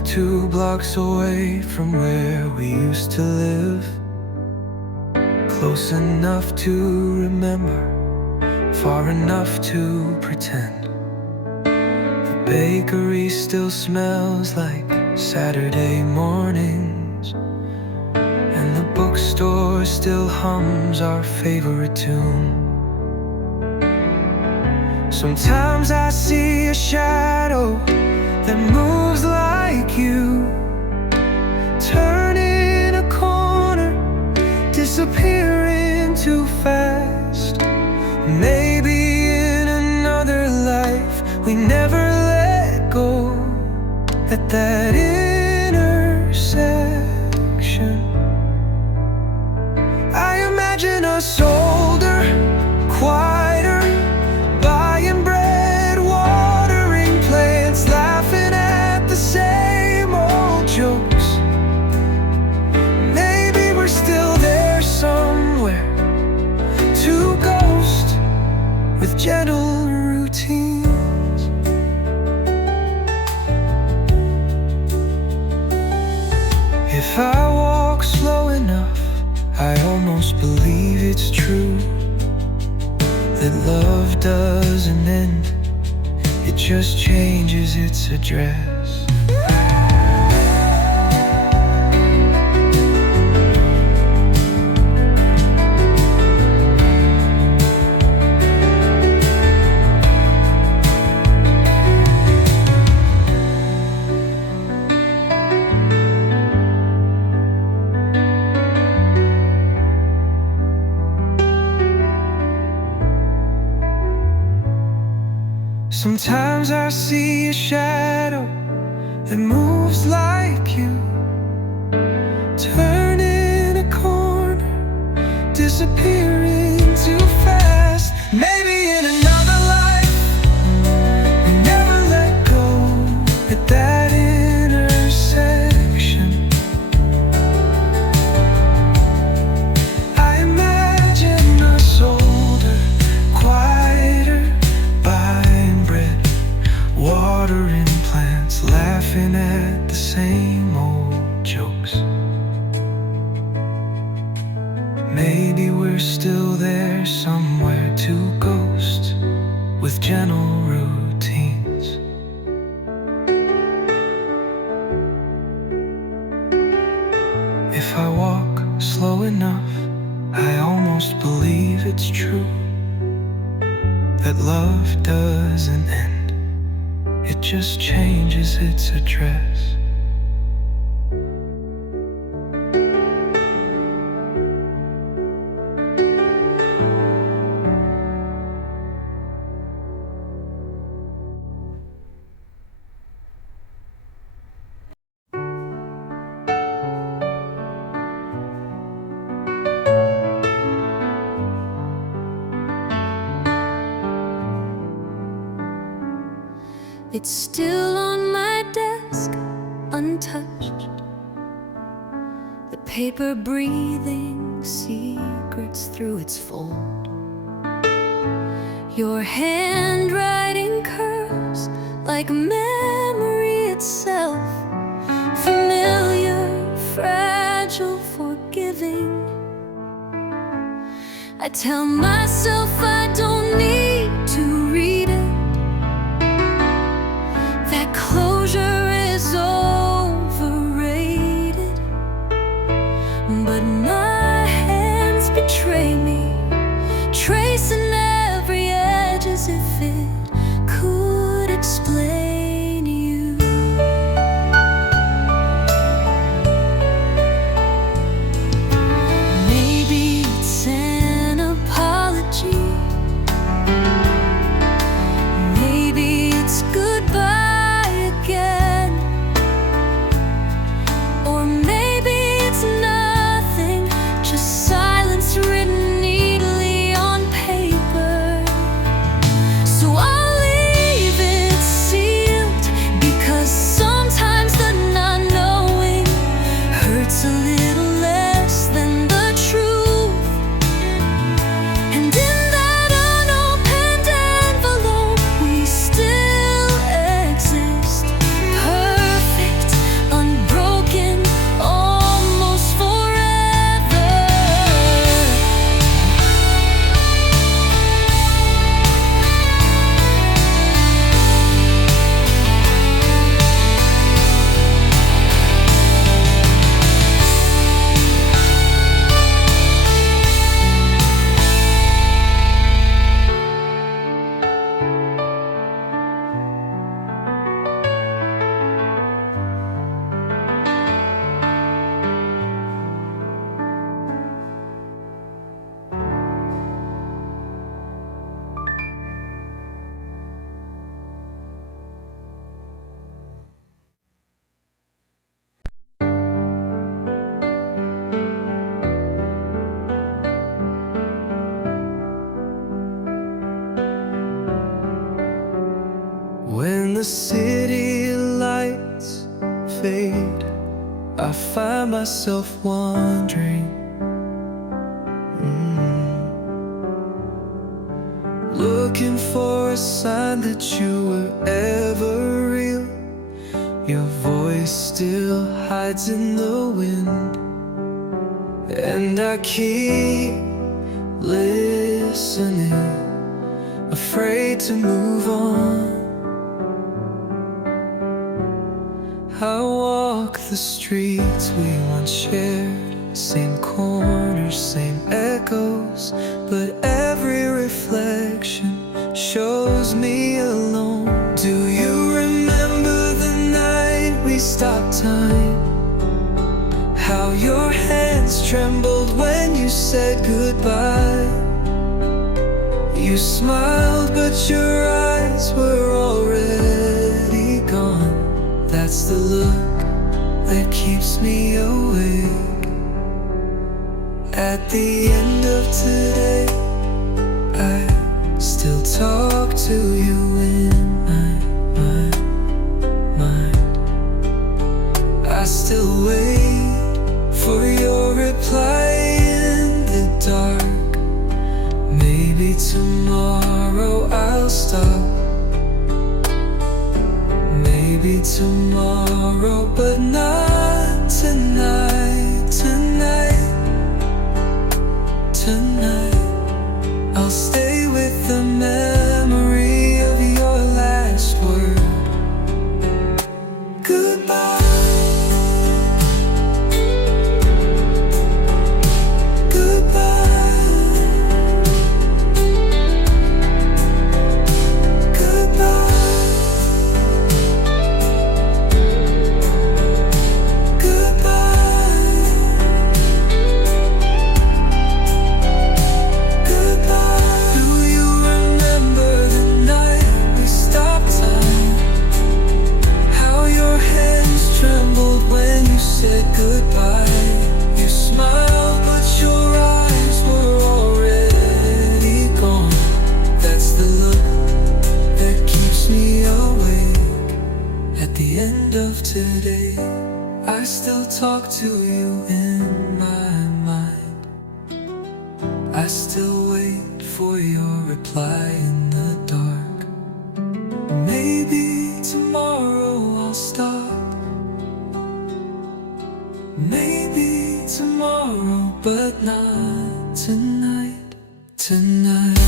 moved 2 blocks away from where we used to live. Close enough to remember, far enough to pretend. The bakery still smells like Saturday mornings, and the bookstore still hums our favorite tune. Sometimes I see a shadow that moves like you, turning a corner, disappearing too fast. Maybe in another life we never let go at that intersection. I imagine us older, quieter, buying bread, watering plants, laughing at the same old jokes. Maybe we're still there somewhere, 2 ghosts with gentle routines. If I walk slow enough, I almost believe it's true that love doesn't end, it just changes its address. Sometimes I see a shadow that moves like you, turning a corner, disappearing too fast. Maybe in another life we never let go at that intersection. I imagine us older, quieter, buying bread, watering plants, laughing at the same old jokes. Maybe we're still there somewhere, 2 ghosts with gentle routines. If I walk slow enough, I almost believe it's true that love doesn't end, it just changes its address. It's still on my desk, untouched. The paper breathing secrets through its fold. Your handwriting curves like memory itself, familiar, fragile, forgiving. I tell myself I don't need to read it, that closure is overrated. But my hands betray me, tracing every edge as if it could explain you. Maybe it's an apology, maybe it's goodbye again, or maybe it's nothing, just silence written neatly on paper. the city lights fade, I find myself wondering, looking for a sign that you were ever real. Your voice still hides in the wind, and I keep listening, afraid to move on. I walk the streets we once shared, same corners, same echoes, but every reflection shows me alone. Do you remember the night we stopped time? How your hands trembled when you said goodbye. You smiled, but your eyes were already gone. That's the look that keeps me awake. At the end of today, I still talk to you in my mind. I still wait for your reply in the dark. Maybe tomorrow I'll stop. Maybe tomorrow, but not tonight. Tonight I'll stay with the memory of your last word. Goodbye. Today, I still talk to you in my mind. I still wait for your reply in the dark. Maybe tomorrow I'll stop. Maybe tomorrow, but not tonight. Tonight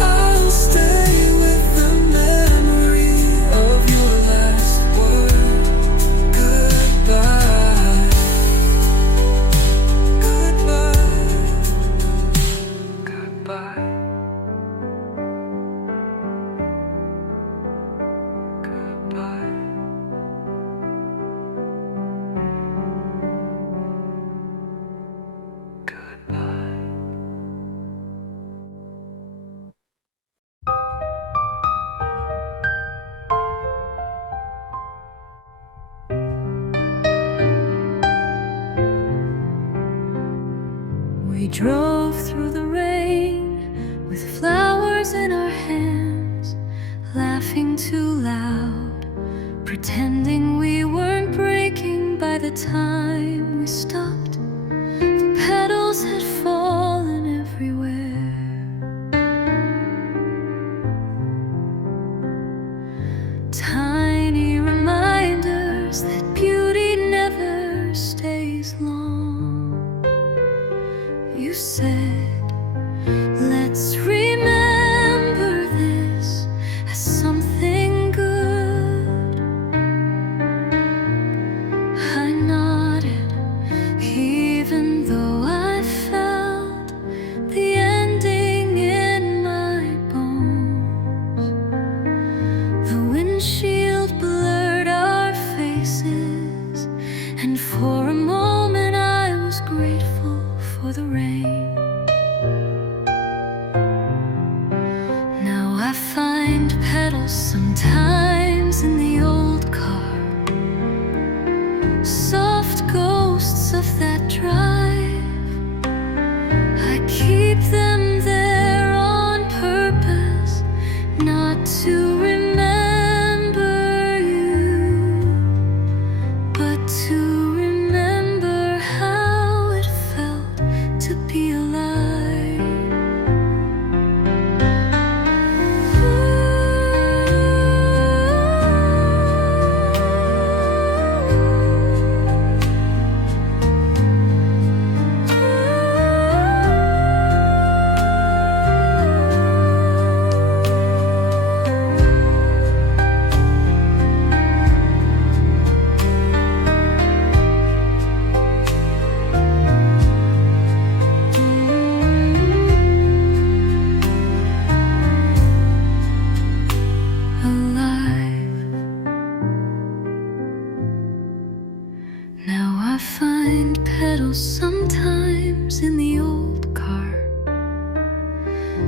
I'll stay with the memory of your last word. Goodbye. Goodbye. Goodbye. Goodbye. Goodbye. We drove through the rain with flowers in our hands, laughing too loud, pretending we weren't breaking by the time we stopped. The petals had fallen everywhere. Tiny reminders that beauty never stays long. You said, let's remember this as something good. I nodded, even though I felt the ending in my bones. The windshield blurred our faces, and for a moment I was grateful for the rain. Now I find petals sometimes in the old car, soft ghosts of that drive. I keep them there on purpose, not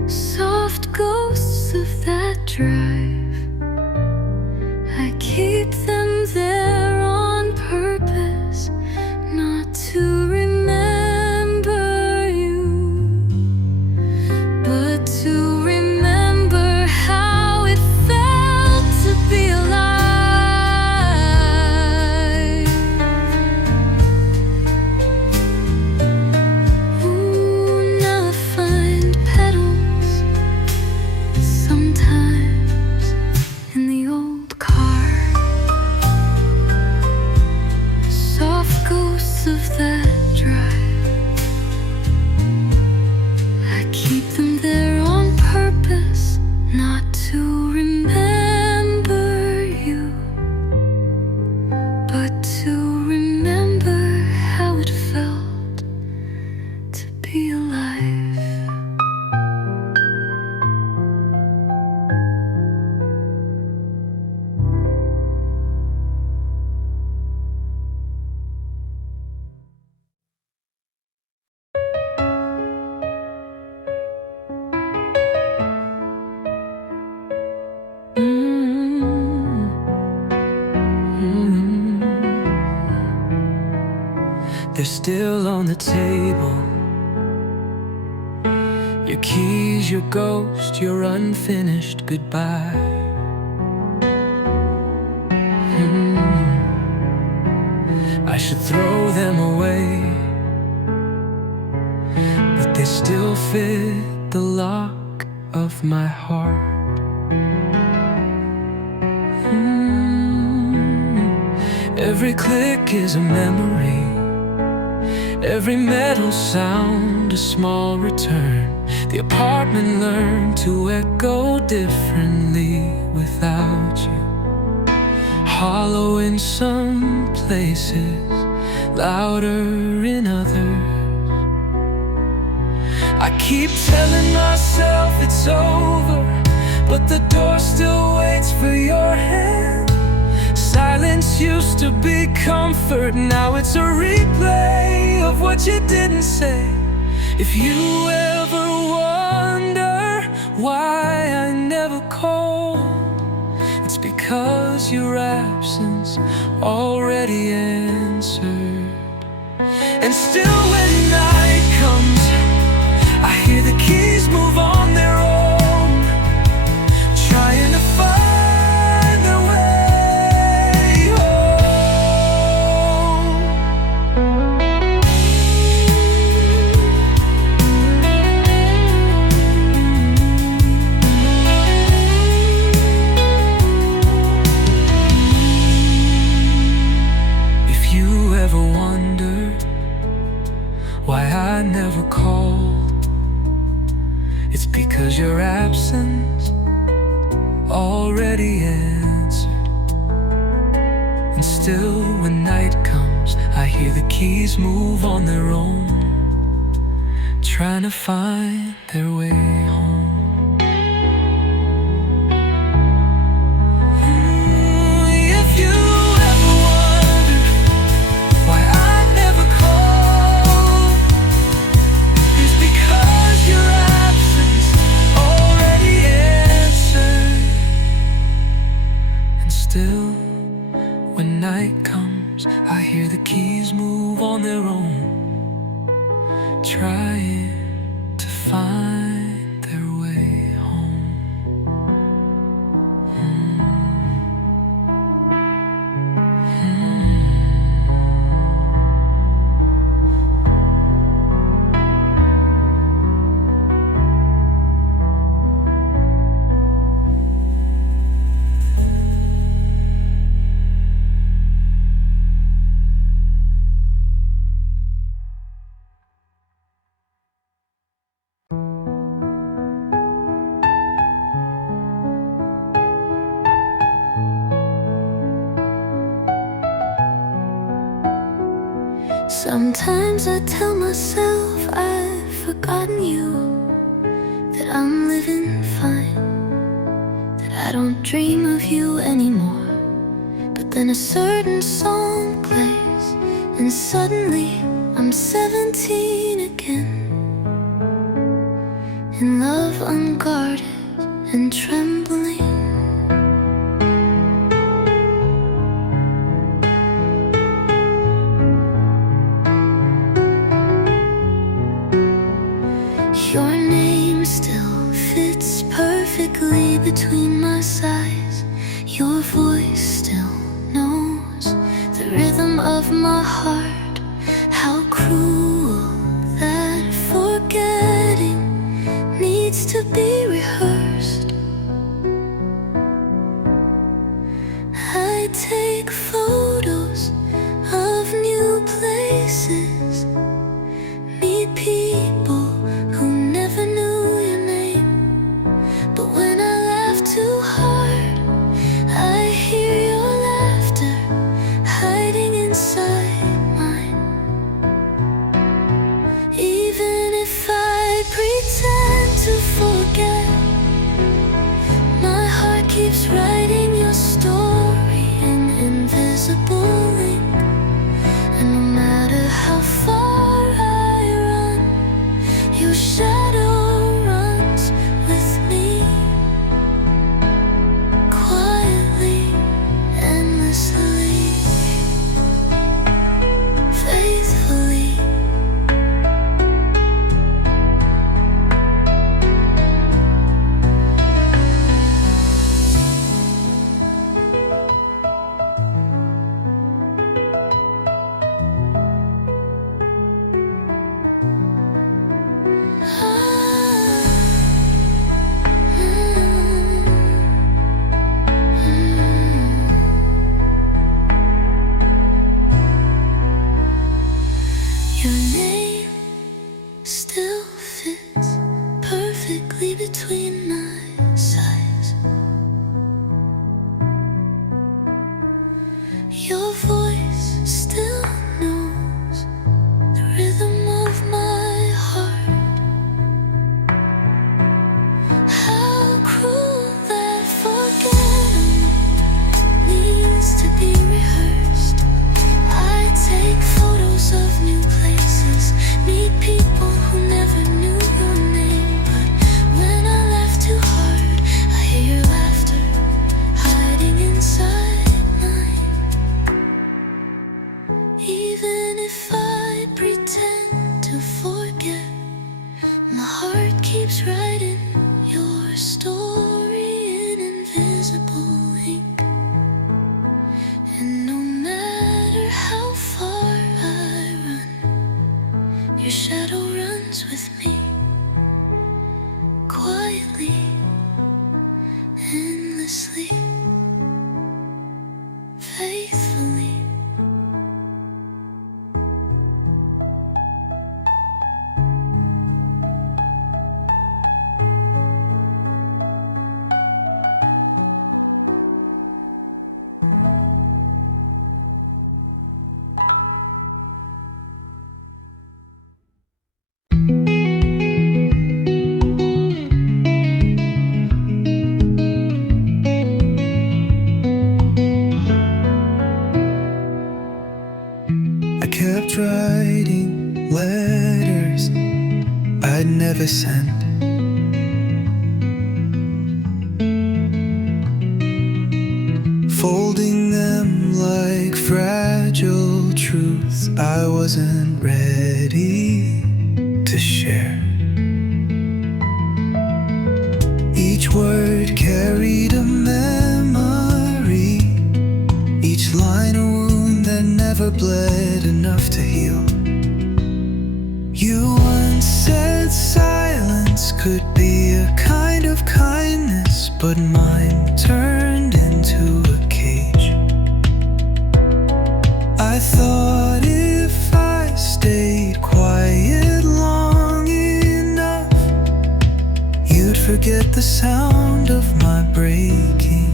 Soft ghosts of that drive, I keep them there on purpose, not to remember you, but to remember how it felt to be alive. Ooh, now I find petals sometimes in the old car. Soft ghosts of that drive, I keep them there on purpose, not to remember you, but to remember how it felt to be alive. They're still on the table. Your keys, your ghost, your unfinished goodbye. I should throw them away, but they still fit the lock of my heart. Every click is a memory, every metal sound a small return. The apartment learned to echo differently without you. Hollow in some places, louder in others. I keep telling myself it's over, but the door still waits for your hand. Silence used to be comfort, now it's a replay of what you didn't say. If you ever wonder why I never called, it's because your absence already answered. And still when night comes, I hear the keys move on their own, trying to find their way home. If you ever wondered why I never called, it's because your absence already answered. And still when night comes, I hear the keys move on their own, trying to find their way home. If you ever wonder why I never called, it's because your absence already answered. And still, when night comes, I hear the keys move on their own, trying to find their way home. Sometimes I tell myself I've forgotten you, that I'm living fine, that I don't dream of you anymore. But then a certain song plays, and suddenly I'm 17 again. in love unguarded and trembling. Your name still fits perfectly between my sighs. Your voice still knows the rhythm of my heart. How cruel that forgetting needs to be rehearsed. I take photos of new places, meet people who never knew your name. But when I laugh too hard, I hear your laughter hiding inside mine. Even if I pretend to forget, my heart keeps writing your story in invisible ink. And no matter how far I run, your shadow runs with me, quietly, endlessly, faithfully. Your name still fits perfectly between my sighs. Your voice still knows the rhythm of my heart. How cruel that forgetting needs to be rehearsed. I take photos of new places, meet people who never knew your name. But when I laugh too hard, I hear your laughter hiding inside mine. Even if I pretend to forget, my heart keeps writing your story in invisible ink. And no matter how far I run, your shadow runs with me, quietly, endlessly, faithfully. I kept writing letters I'd never sent, folding them like fragile truths I wasn't ready to share. Each word carried a memory, each line a wound that never bled enough to heal. You once said silence could be a kind of kindness, but mine turned into a cage. I thought if I stayed quiet long enough, you'd forget the sound of my breaking.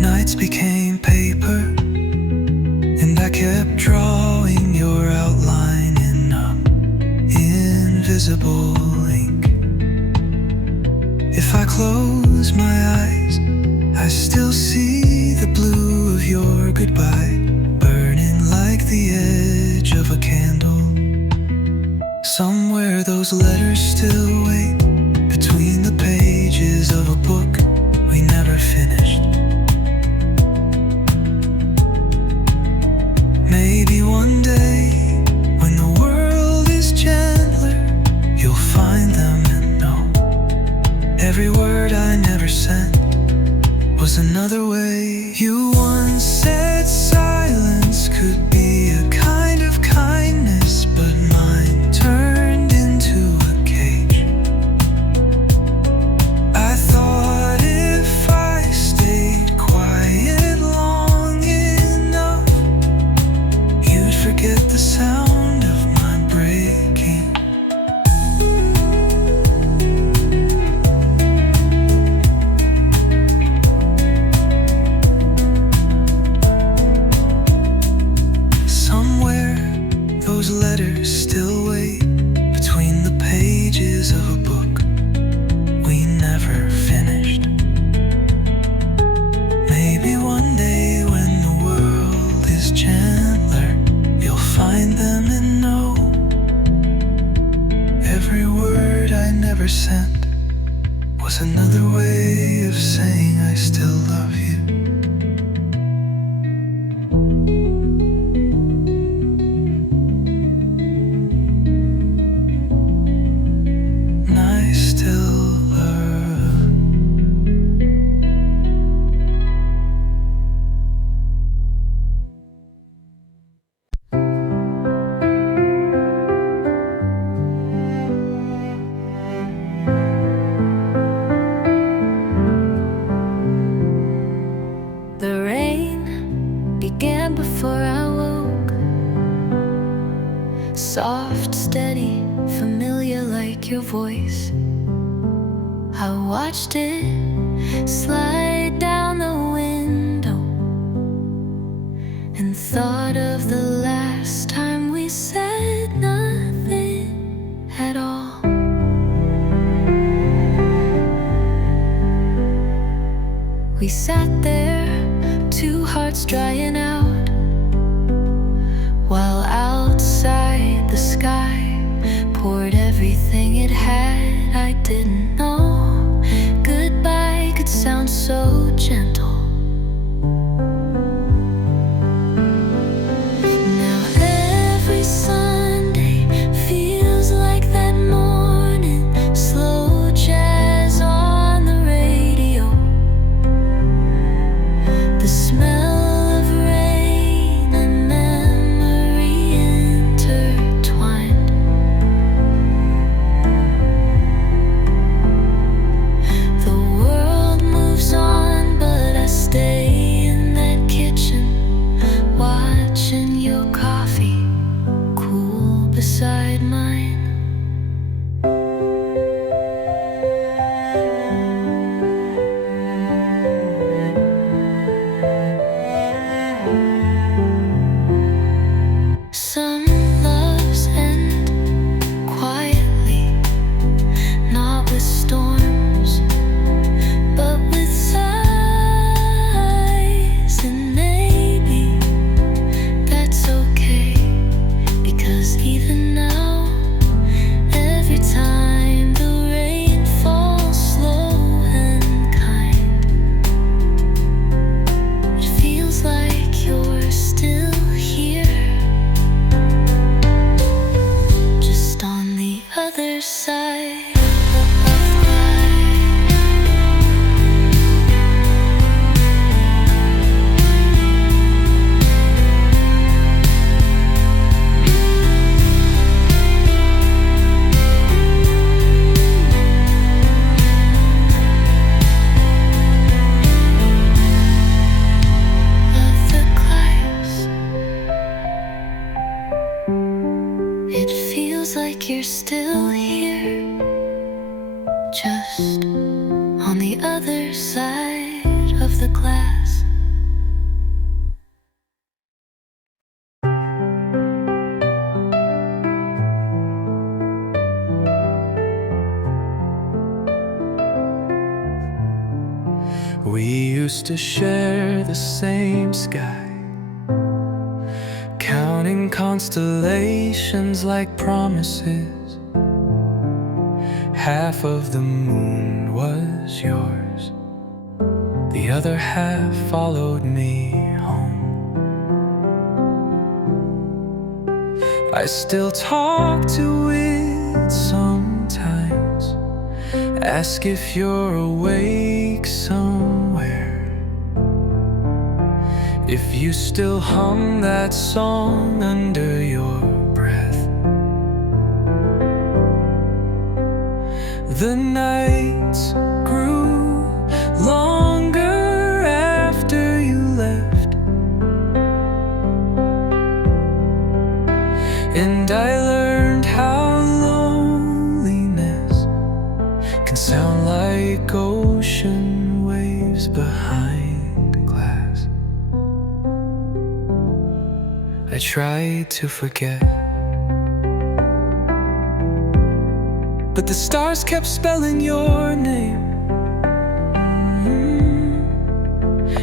Nights became paper, and I kept drawing your outline in invisible ink. If I close my eyes, I still see the blue of your goodbye burning like the edge of a candle. Somewhere those letters still wait between the pages of a book we never finished. Maybe one day, when the world is gentler, you'll find them and know every word I never sent was another way. You once said silence could be a kind of kindness, but mine turned into a cage. I thought if I stayed quiet long enough, you'd forget the sound of my breaking. Somewhere those letters still wait between the pages of a book we never finished. Maybe one day when the world is gentler, you'll find them and know every word I never sent was another way of saying I still love you. And I still love. The rain began before I woke. Soft, steady, familiar like your voice. I watched it slide down the window and thought of the last time we said nothing at all. We sat there, two hearts drying out, while outside the sky poured everything it had. I didn't know goodbye could sound so gentle. Now every Sunday feels like that morning, slow jazz on the radio. The smell of rain and memory intertwined. The world moves on, but I stay in that kitchen, watching your coffee cool beside mine. to share the same sky, counting constellations like promises. Half of the moon was yours, the other half followed me home. I still talk to it sometimes, ask if you're awake somewhere, if you still hum that song under your breath. The nights grew longer after you left, and I learned how loneliness can sound like ocean waves behind glass. I tried to forget, but the stars kept spelling your name.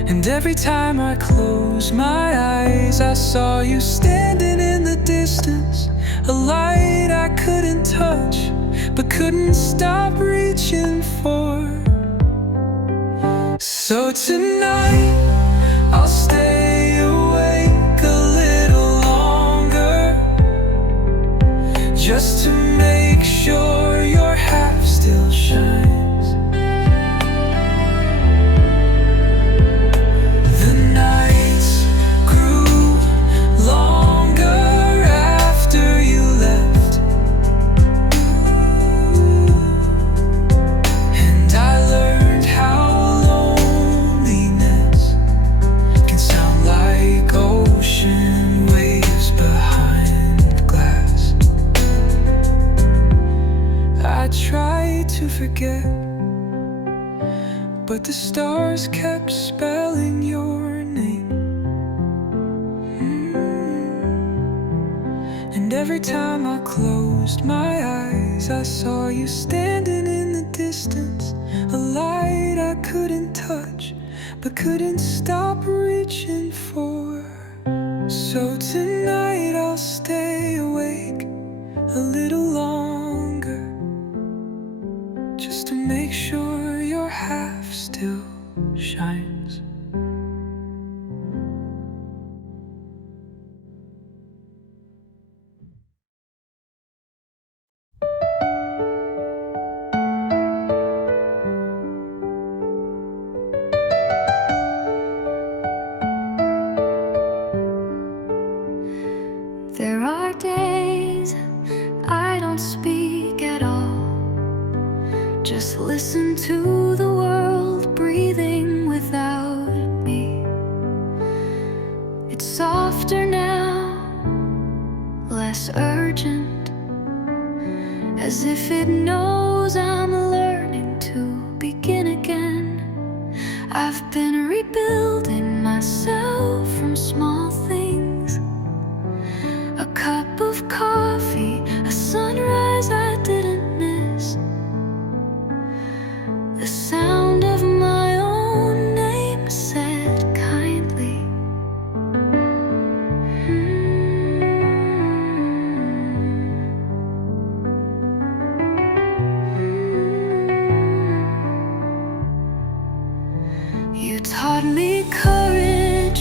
And every time I closed my eyes, I saw you standing in the distance, a light I couldn't touch, but couldn't stop reaching for. So tonight, I'll stay awake a little longer, just to make sure your half still shines. The nights grew longer after you left, and I learned how loneliness can sound like ocean waves behind glass. I tried to forget, but the stars kept spelling your name. And every time I closed my eyes, I saw you standing in the distance, a light I couldn't touch, but couldn't stop reaching for. So tonight I'll stay awake a little longer, just to make sure your half still shines. There are days I don't speak at all, just listen to the world breathing without me. It's softer now, less urgent, as if it knows I'm learning to begin again. I've been rebuilding myself from small things, a cup of coffee, a sunrise I didn't miss, the sound of my own name said kindly. You taught me courage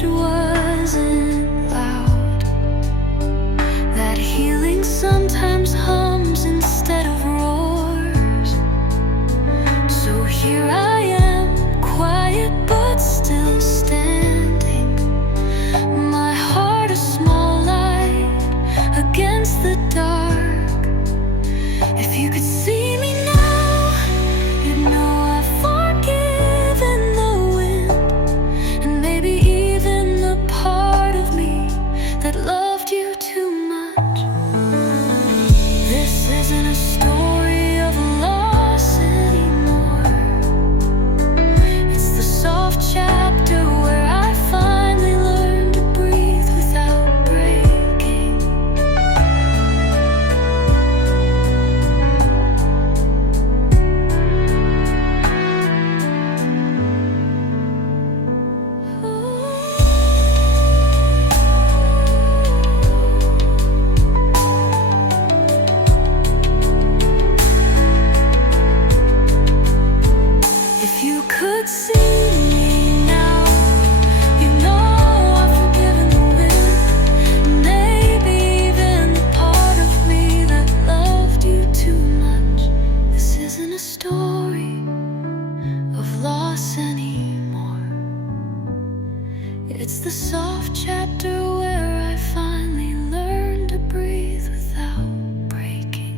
It's the soft chapter where I finally learned to breathe without breaking.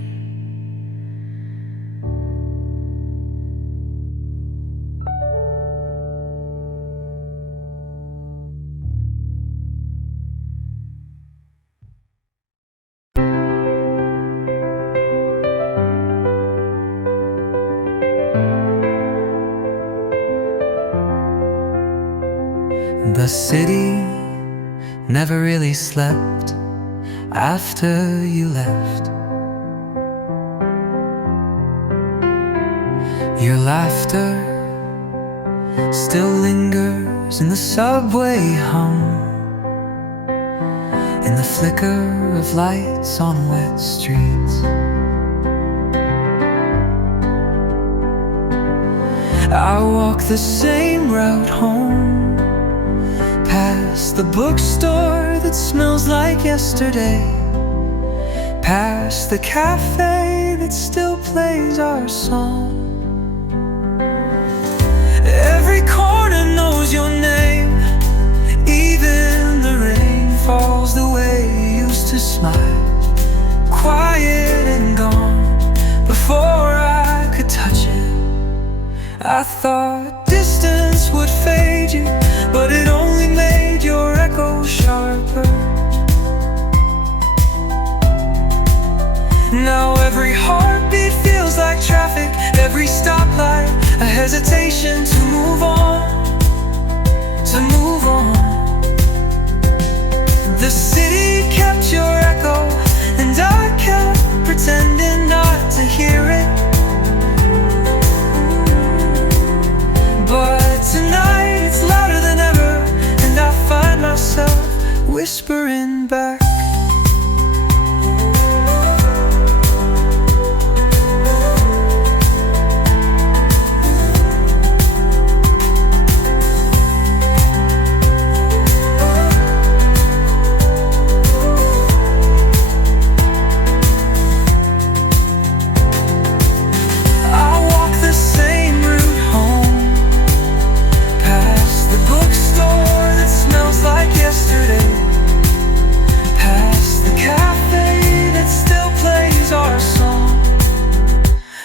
The city never really slept after you left. Your laughter still lingers in the subway hum, in the flicker of lights on wet streets. I walk the same route home, past the bookstore that smells like yesterday, past the cafe that still plays our song. Every corner knows your name, even the rain falls the way you used to smile, quiet and gone before I could touch it. I thought distance would fade you, but it only made your echo sharper. Now every heartbeat feels like traffic, every stoplight a hesitation to move on, to move on. The city kept your echo, and I kept pretending not to hear it. But tonight it's louder than ever, and I find myself whispering back.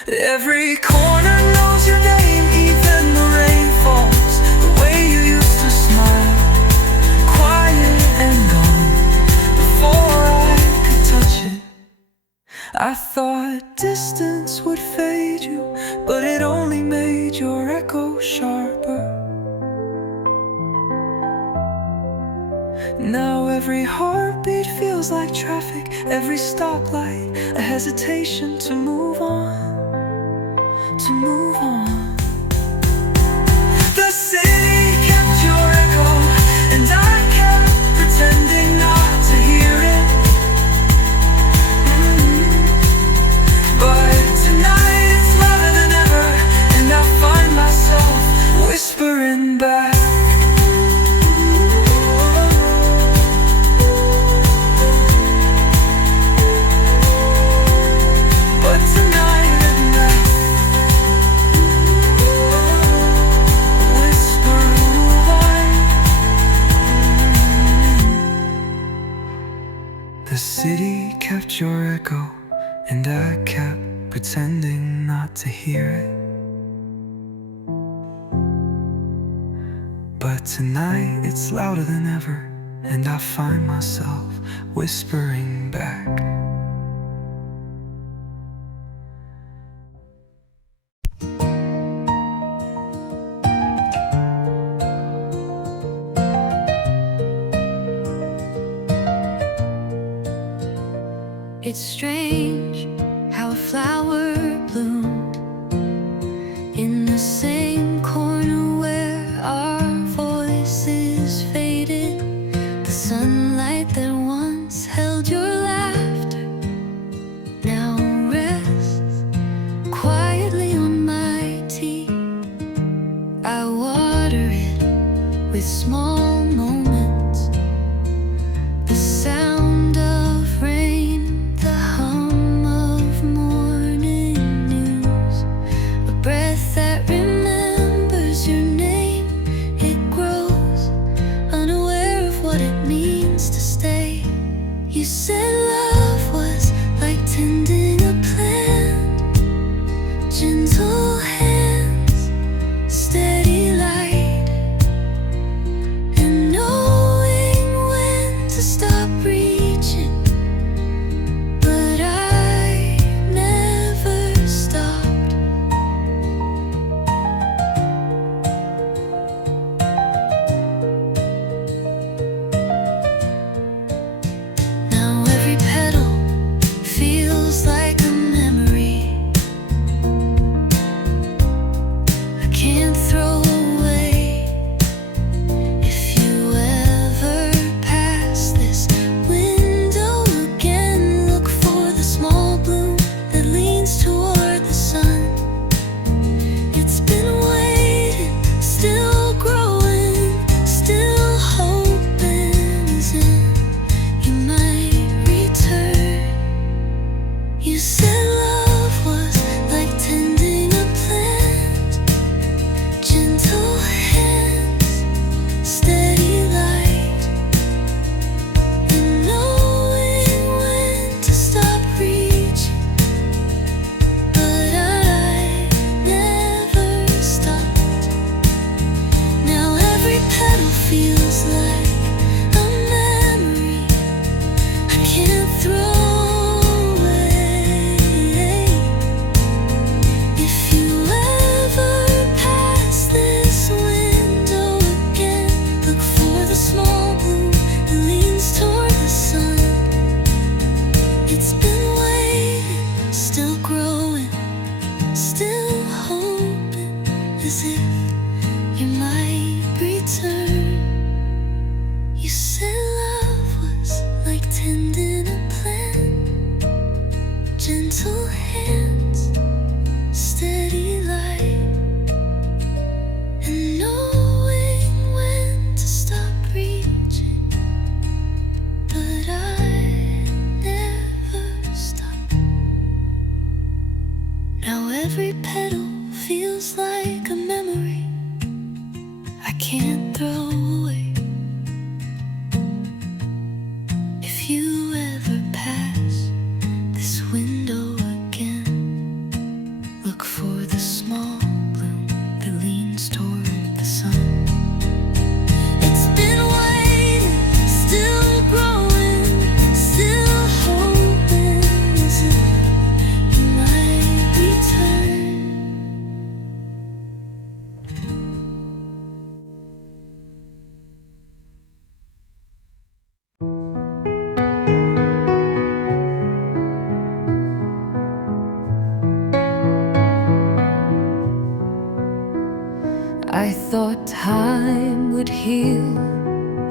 Every corner knows your name, even the rain falls the way you used to smile, quiet and gone before I could touch it. I thought distance would fade you, but it only made your echo sharper. Now every heartbeat feels like traffic, every stoplight a hesitation to move on, to move on. The city kept your echo, and I kept pretending not to hear it. But tonight it's louder than ever, and I find myself whispering back. But tonight at night, the city kept your echo, and I kept pretending not to hear it. But tonight it's louder than ever, and I find myself whispering back. It's strange how a flower bloomed in the same corner where our voices faded. The sunlight that once held your laughter now rests quietly on my tea. I water it with small moments, the sound of rain, the hum of morning news, a breath that remembers your name. It grows unaware.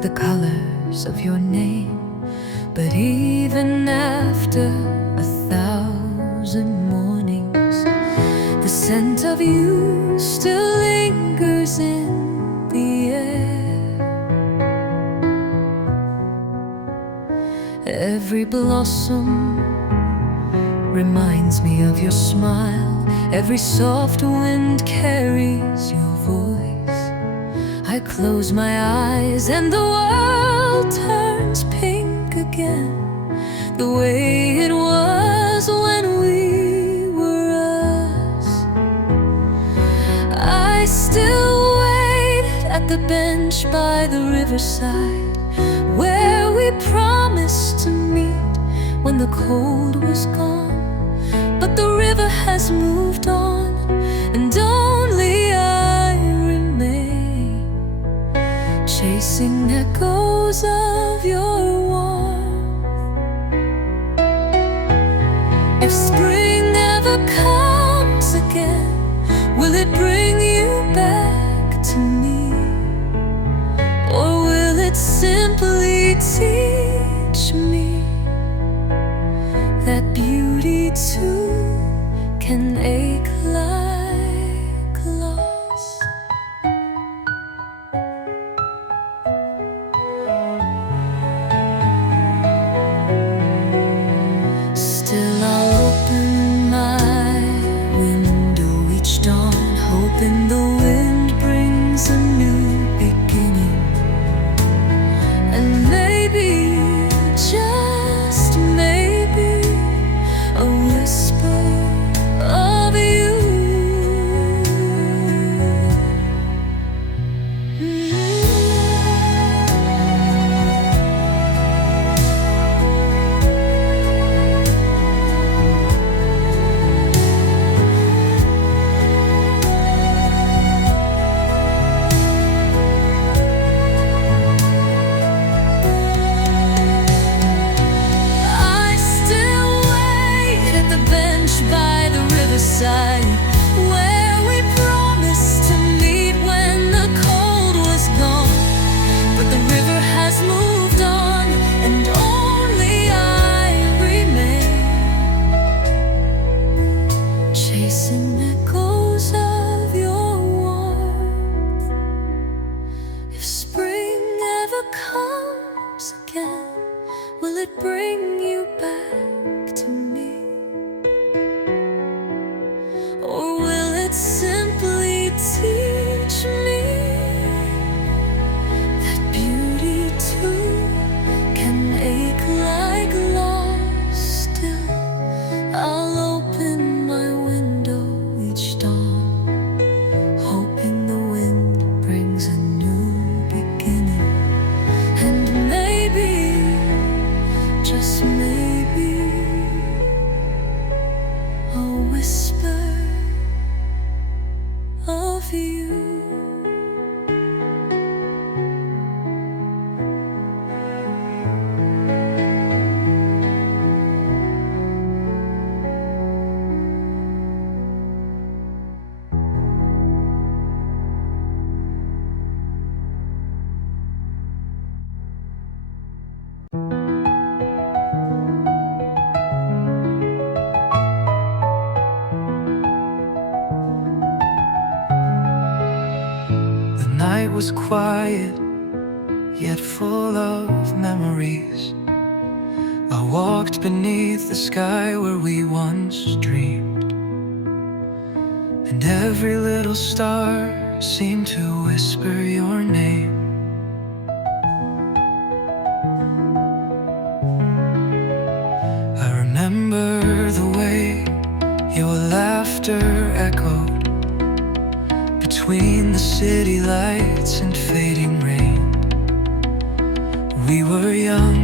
the colors of your name. But even after 1,000 mornings, the scent of you still lingers in the air. Every blossom reminds me of your smile. Every soft wind carries your voice. I close my eyes and the world turns pink again, the way it was when we were us. I still wait at the bench by the riverside, where we promised to meet when the cold was gone. But the river has moved on, and only I remain, chasing echoes of your warmth. If spring never comes again, will it bring you back to me? Or will it simply teach me that beauty too can ache like loss? Still I'll open my window each dawn, hoping the wind brings a new beginning. And maybe, just maybe, a whisper of you. I still wait at the bench by the riverside, where we promised to meet when the cold was gone. But the river has moved on, and only I remain, chasing echoes of your warmth. If spring ever comes again, will it bring you back to me? Or will it simply teach me that beauty too can ache like loss? Still, I'll open my window each dawn, hoping the wind brings a new beginning. And maybe, just maybe, a whisper of you. The night was quiet, yet full of memories. I walked beneath the sky where we once dreamed, and every little star seemed to whisper your name. I remember the way your laughter echoed between the city lights and fading rain. We were young,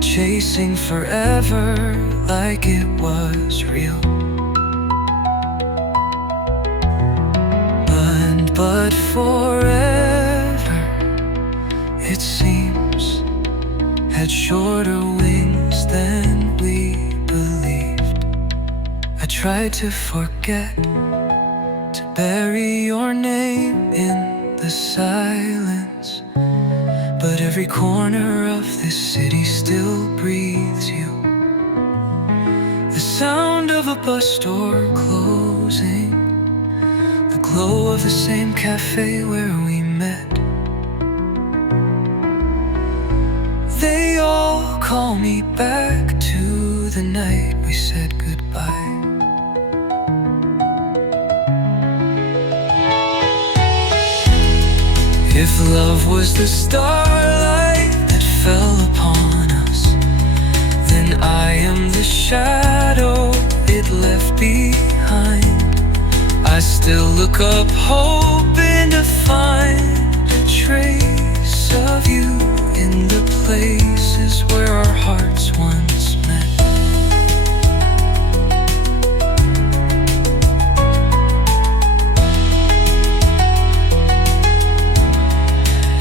chasing forever like it was real. But forever, it seems, had shorter wings than we believed. I tried to forget, to bury your name in the silence, but every corner of this city still breathes you. The sound of a bus door closing, the glow of the same cafe where we met. They all call me back to the night we said goodbye. If love was the starlight that fell upon us, then I am the shadow it left behind. I still look up hoping to find a trace of you in the places where our hearts once met.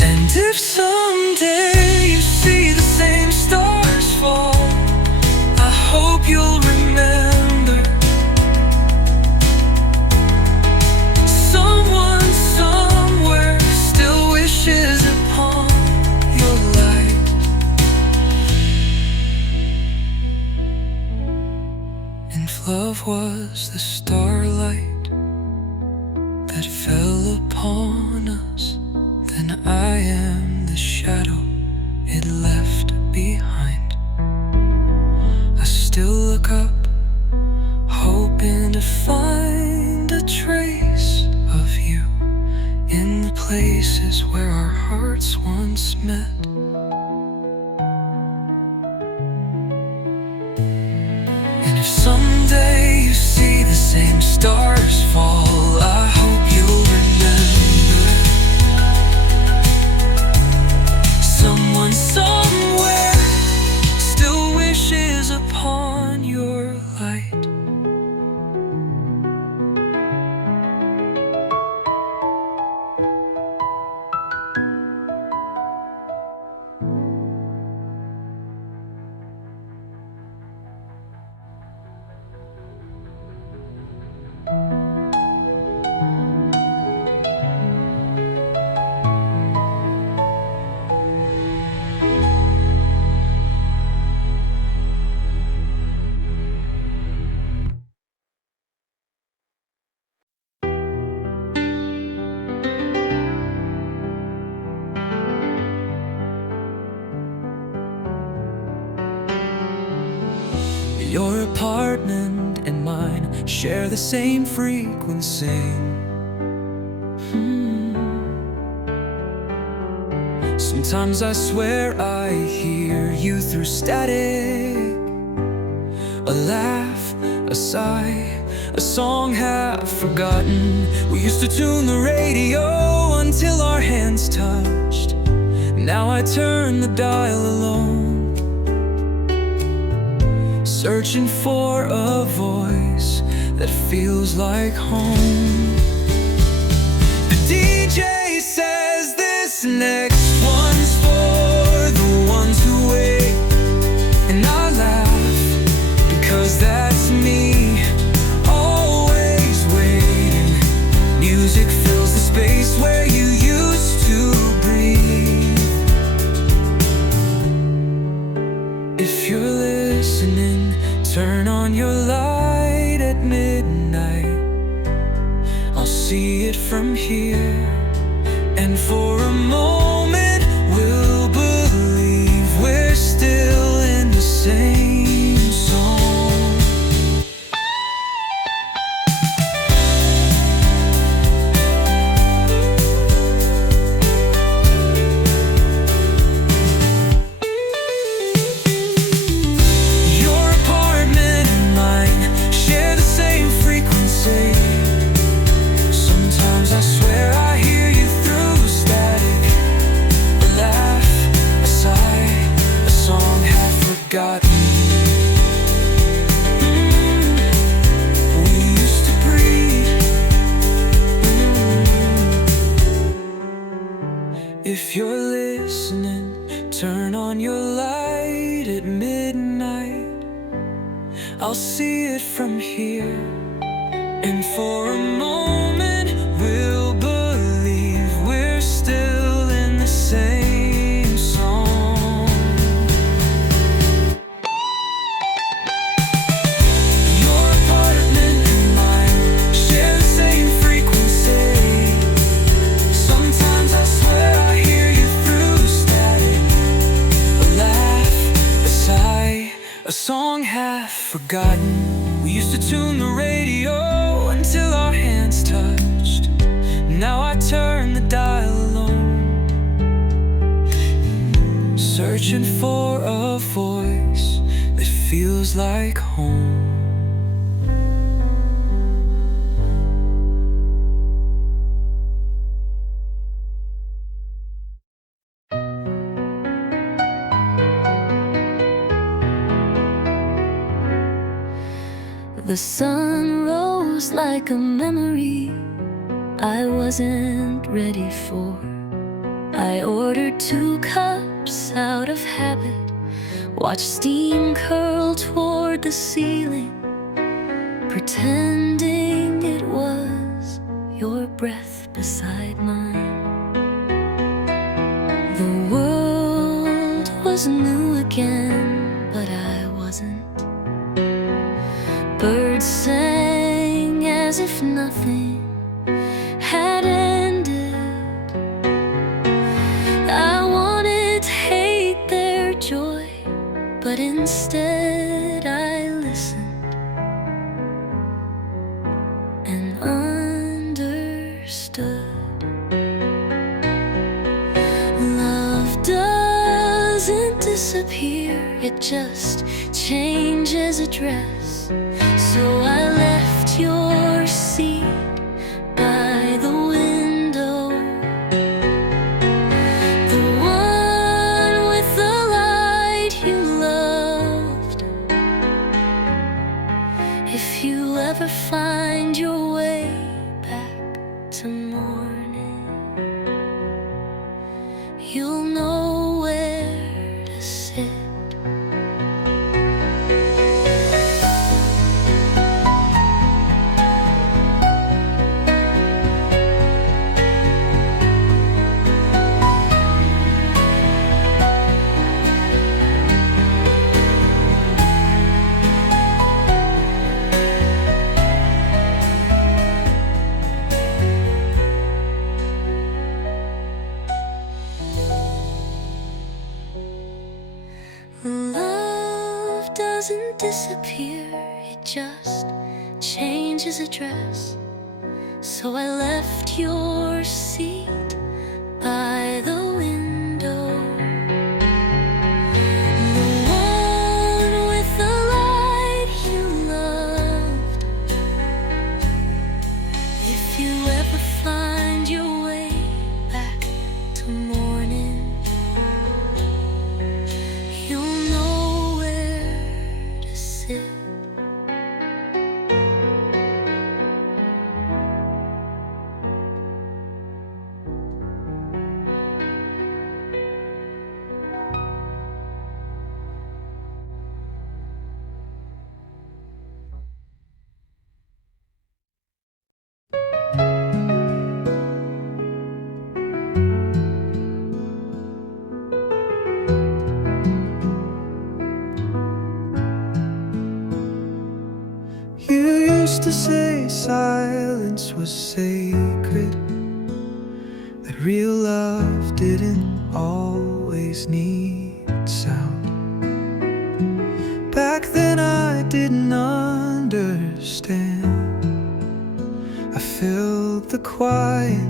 And if someday you see the same stars fall, I hope you'll remember someone somewhere still wishes upon your light. And if love was the starlight that fell upon us, then I am the shadow it left behind. I still look up, hoping to find a trace of you in the places where our hearts once met. And if someday you see the same stars fall, I hope you'll remember someone somewhere still wishes upon your light. Your apartment and mine share the same frequency. Sometimes I swear I hear you through static. A laugh, a sigh, a song half forgotten. We used to tune the radio until our hands touched. Now I turn the dial alone, searching for a voice that feels like home. The DJ says this next one's for the ones who wait, and I laugh because that's me, always waiting. Music fills the space where you used to breathe. If you're listening, turn on your light at midnight. I'll see it from here, and for a moment we'll believe we're still in the same song. Your apartment and mine share the same frequency. Sometimes I swear I hear you through static. A laugh, a sigh, a song half forgotten. We used to breathe. If you're listening, turn on your light at midnight. I'll see it from here, and for a moment we'll believe we're still in the same song half forgotten. We used to tune the radio until our hands touched. Now I turn the dial alone, searching for a voice that feels like home. The sun rose like a memory I wasn't ready for. I ordered 2 cups out of habit, watched steam curl toward the ceiling, pretending it was your breath beside mine. The world was new again, but I wasn't. Birds sang as if nothing had ended. I wanted to hate their joy, but instead I listened and understood. Love doesn't disappear, it just changes address. So I left your seat by the window, the one with the light you loved. If you ever find your way back to morning, you'll know where to sit. Love doesn't disappear, it just changes address. So I left your seat by the window, the one with the light you loved. If you ever find your way back to morning, you'll know where to sit. You used to say silence was sacred, that real love didn't always need sound. Back then I didn't understand. I filled the quiet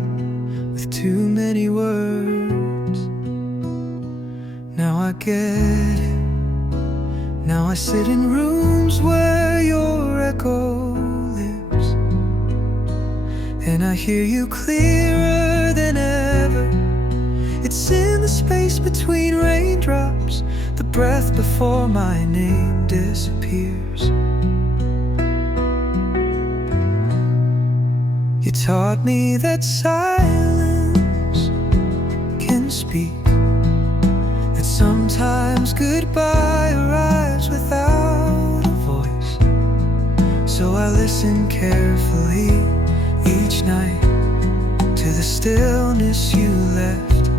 with too many words. Now I get it. Now I sit in rooms where your echo lives, and I hear you clearer than ever. It's in the space between raindrops, the breath before my name disappears. You taught me that silence can speak, that sometimes goodbye arrives without a voice. So I listen carefully each night to the stillness you left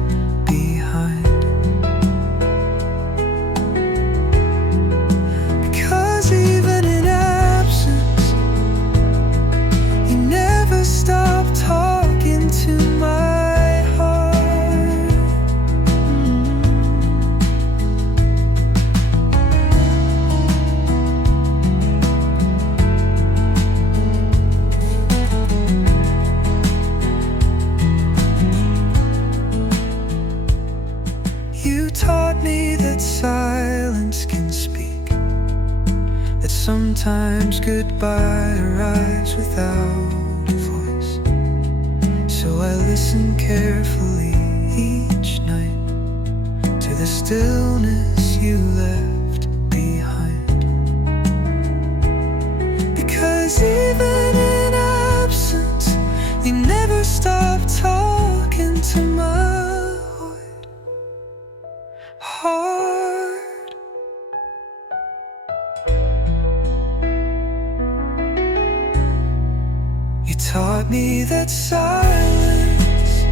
behind. Because even in absence, you never stop talking to my heart. You taught me that silence can speak, that sometimes goodbye arrives without a voice. So I listen carefully each night to the stillness you left behind. Because even in absence, you never stop talking to my heart. You taught me that silence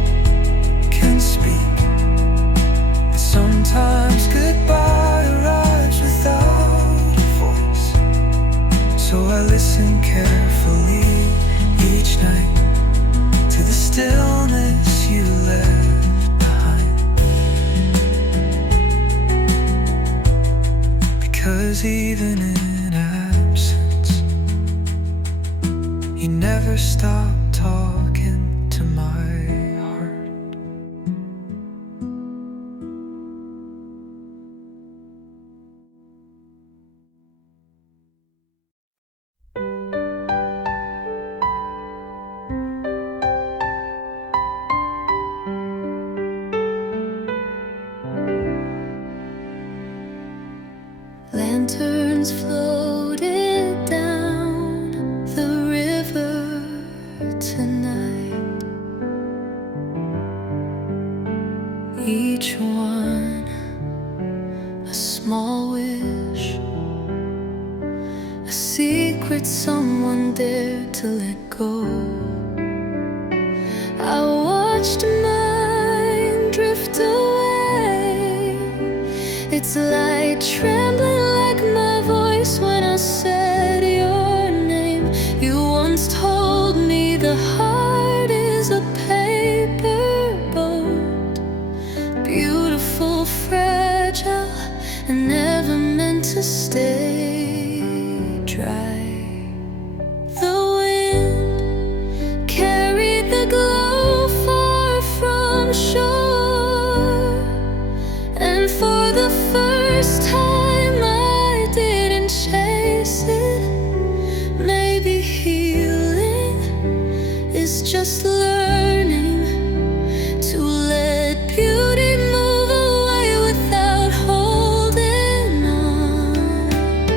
can speak, that sometimes goodbye arrives without a voice. So I listen carefully each night to the stillness you left behind. Because even in absence, you never stop talking to my heart. Lanterns floated down the river tonight, each one a small wish, a secret someone dared to let go. I watched mine drift away, its light trembling like my voice when I said your name. You once told me the heart is a paper boat, beautiful, fragile, and never meant to stay dry. The wind carried the glow far from shore, and for the first time I didn't chase it. Maybe healing is just learning to let beauty move away without holding on.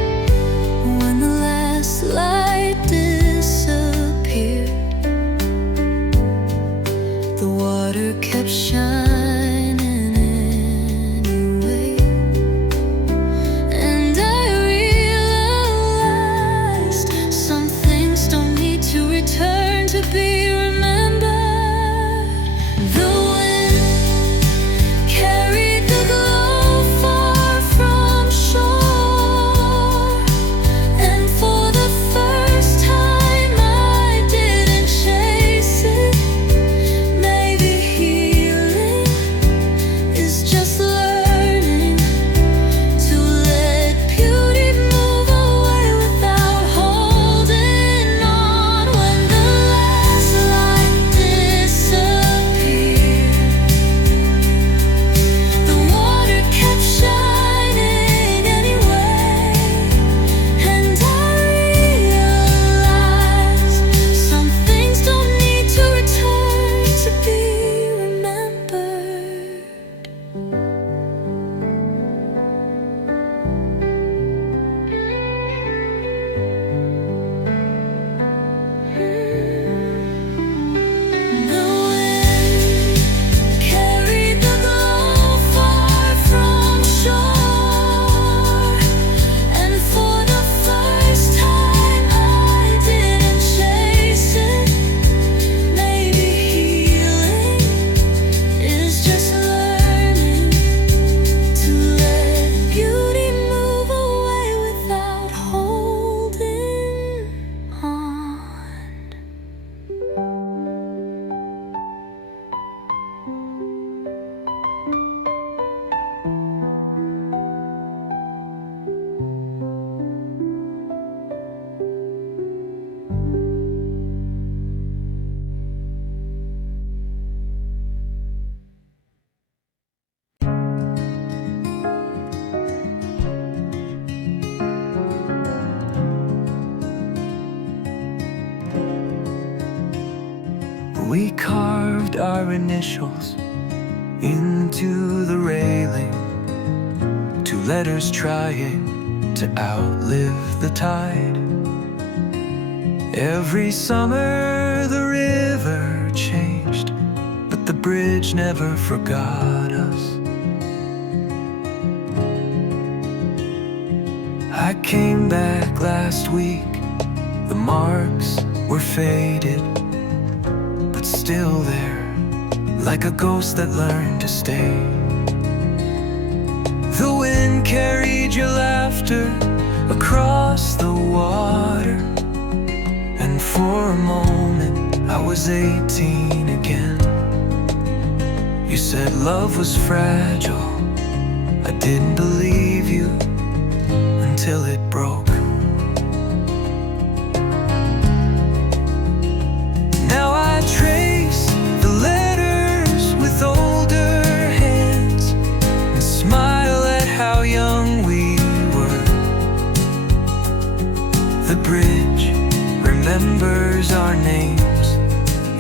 we carved our initials into the railing, two letters trying to outlive the tide. Every summer the river changed, but the bridge never forgot us. I came back last week, the marks were faded, but still there, like a ghost that learned to stay. The wind carried your laughter across the water, and for a moment I was 18 again. You said love was fragile, I didn't believe you until it broke. Now I trace the letters with older hands and smile at how young we were. The bridge remembers our names,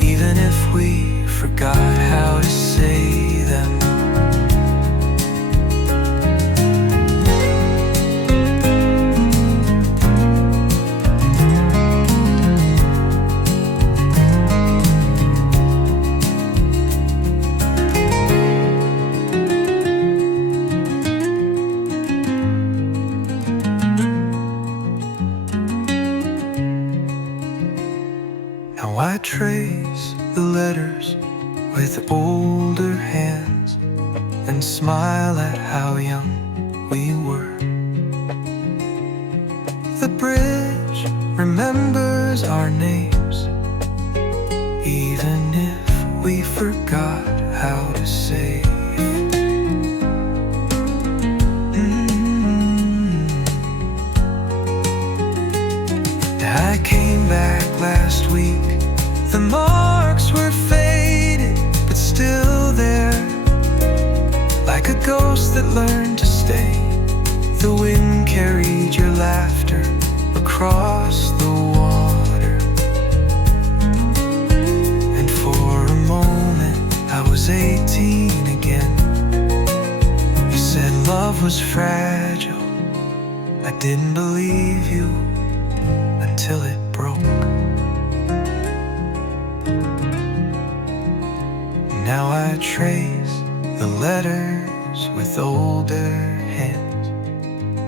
even if we forgot how to say them. Now I trace the letters with older hands and smile at how young we were. The bridge remembers our names, even if we forgot how to say it. I came back last week, the marks were faded, but still there, like a ghost that learned to stay. The wind carried your laughter across the water, and for a moment I was 18 again. You said love was fragile, I didn't believe you until it broke. Now I trace the letters with older hands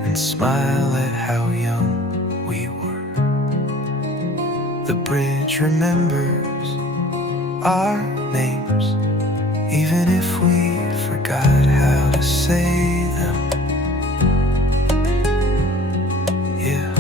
and smile at how young we were. The bridge remembers our names, even if we forgot how to say them. Yeah.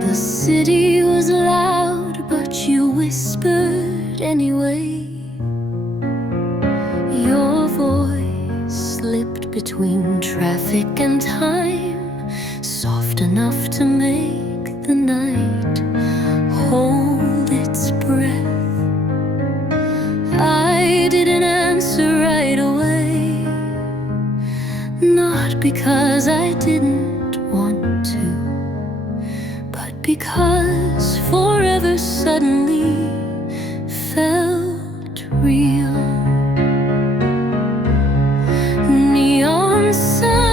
The city was loud, but you whispered anyway. Your voice slipped between traffic and time, soft enough to make the night hold its breath. I didn't answer right away, not because I didn't want to, because forever suddenly felt real. Neon signs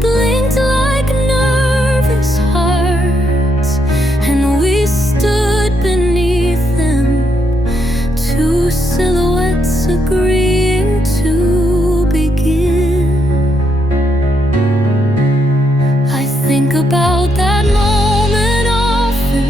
blinked like nervous hearts, and we stood beneath them, two silhouettes agreeing to begin. I think about that moment often,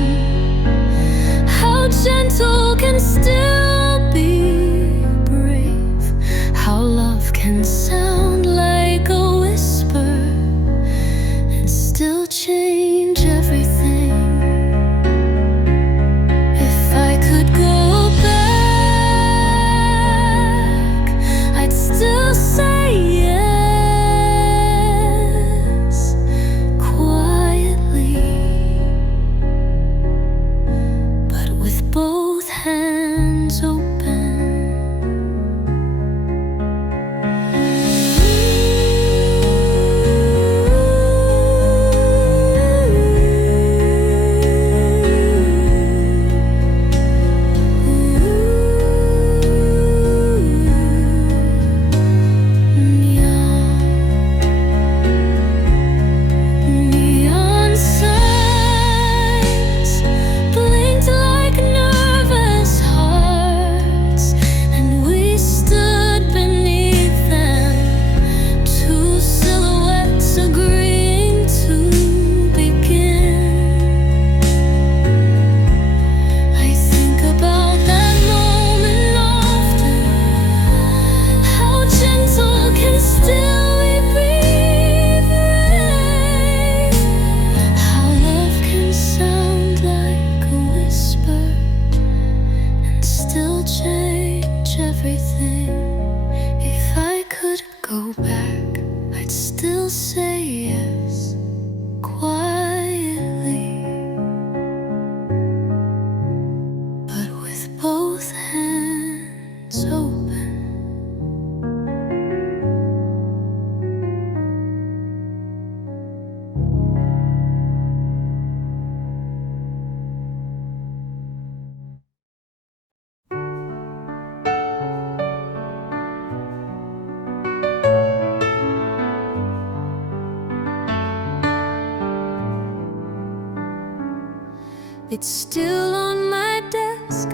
It's still on my desk,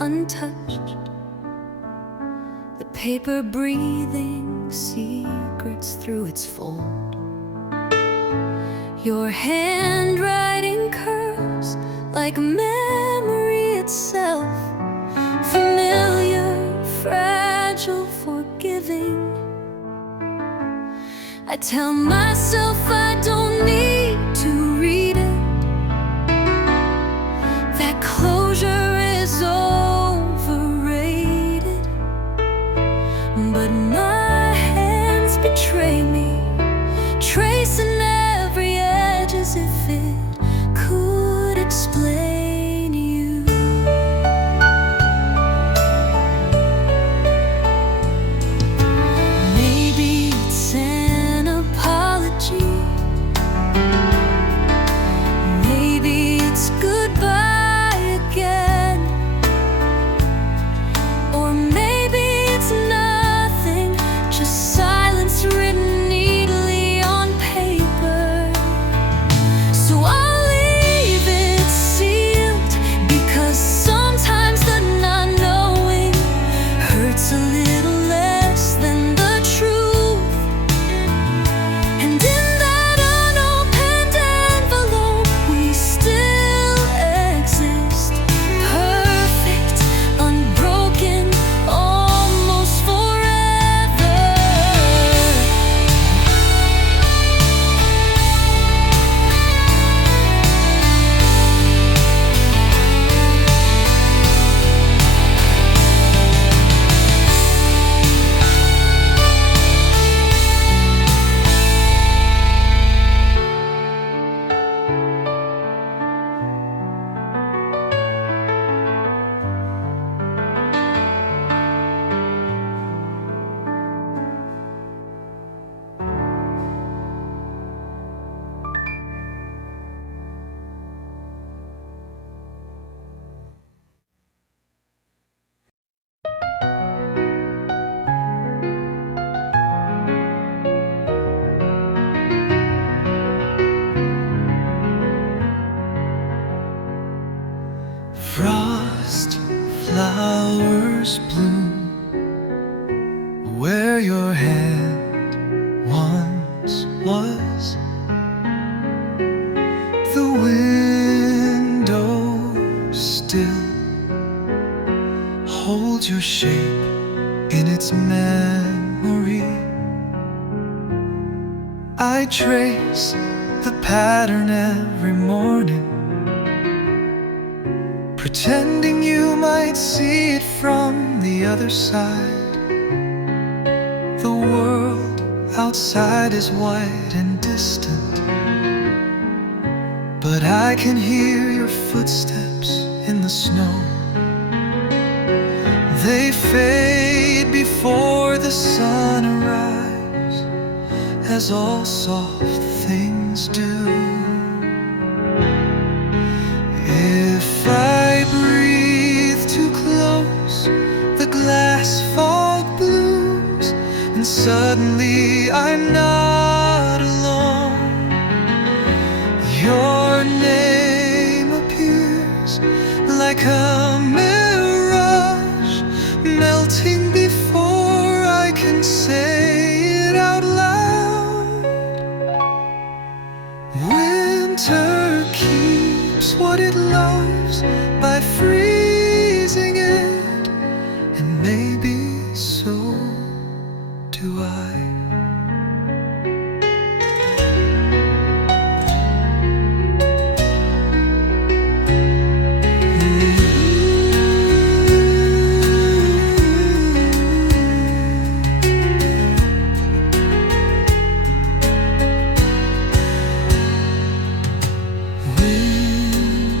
untouched. The paper breathing secrets through its fold. Your handwriting curves like memory itself, familiar, fragile, forgiving. I tell myself I don't need to read it, that closure is overrated. But my hands betray me, tracing every edge as if it could explain you. Maybe it's an apology, maybe it's goodbye again, or maybe it's nothing, just silence written neatly on paper. So I'll leave it sealed, because sometimes the not knowing hurts a little less than the truth. And in that unopened envelope, we still exist, perfect, unbroken, almost forever. Frost flowers bloom where your hand once was. The window still holds your shape in its memory. I trace the pattern every morning, pretending you might see it from the other side. The world outside is white and distant, but I can hear your footsteps in the snow. They fade before the sun arrives, as all soft things do. If I breathe too close, the glass fog blooms, and suddenly I'm not alone. Your name appears like a mirage, melting before I can say it out loud. Winter keeps what it loves by freezing it, and maybe so do I.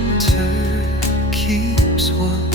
Winter keeps what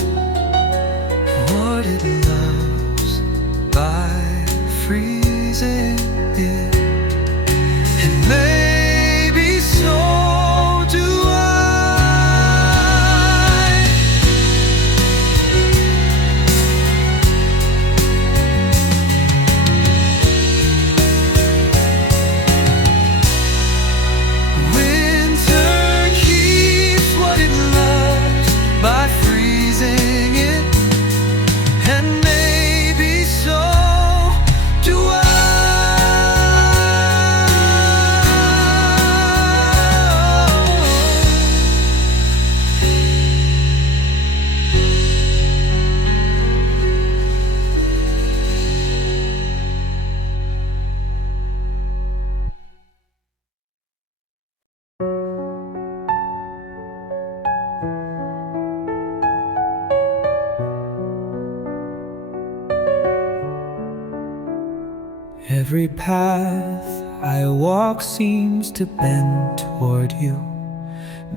Every path I walk seems to bend toward you.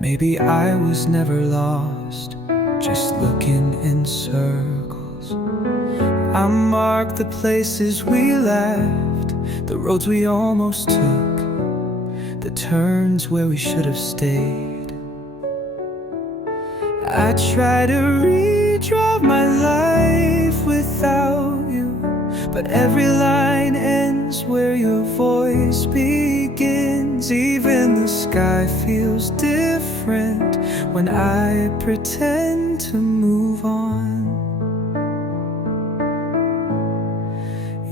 Maybe I was never lost, just looking in circles. I mark the places we left, the roads we almost took, the turns where we should have stayed. I try to redraw my life without you, but every line ends where your voice begins. Even the sky feels different when I pretend to move on.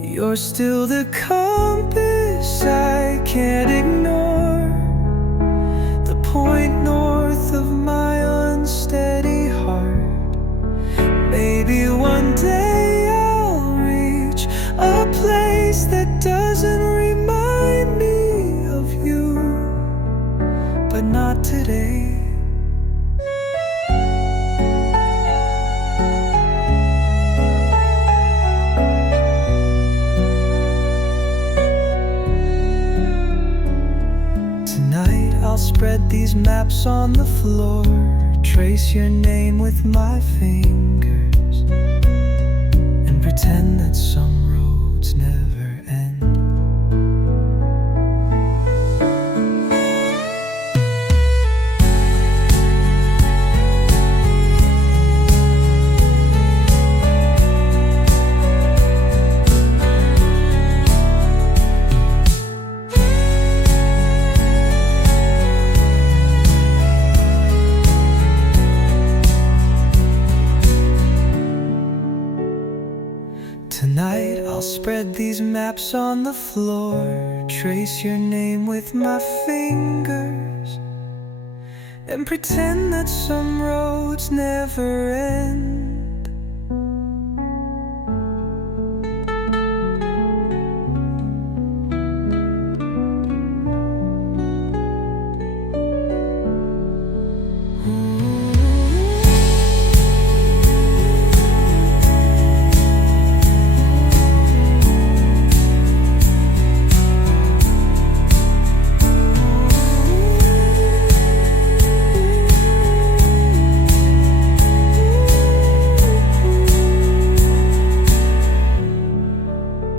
You're still the compass I can't ignore, the point north of my unsteady heart. Maybe one day I'll reach a place that doesn't remind me of you, but not today. Tonight I'll spread these maps on the floor, trace your name with my fingers, and pretend that some roads never end. Tonight I'll spread these maps on the floor, trace your name with my fingers, and pretend that some roads never end.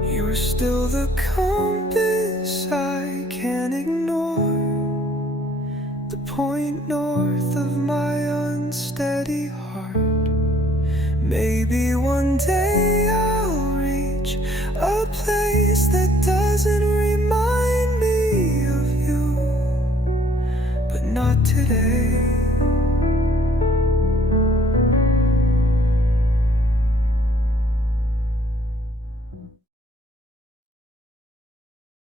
You're still the compass I can't ignore, the point north of my unsteady heart. Maybe one day I'll reach a place that doesn't remind me of you, but not today.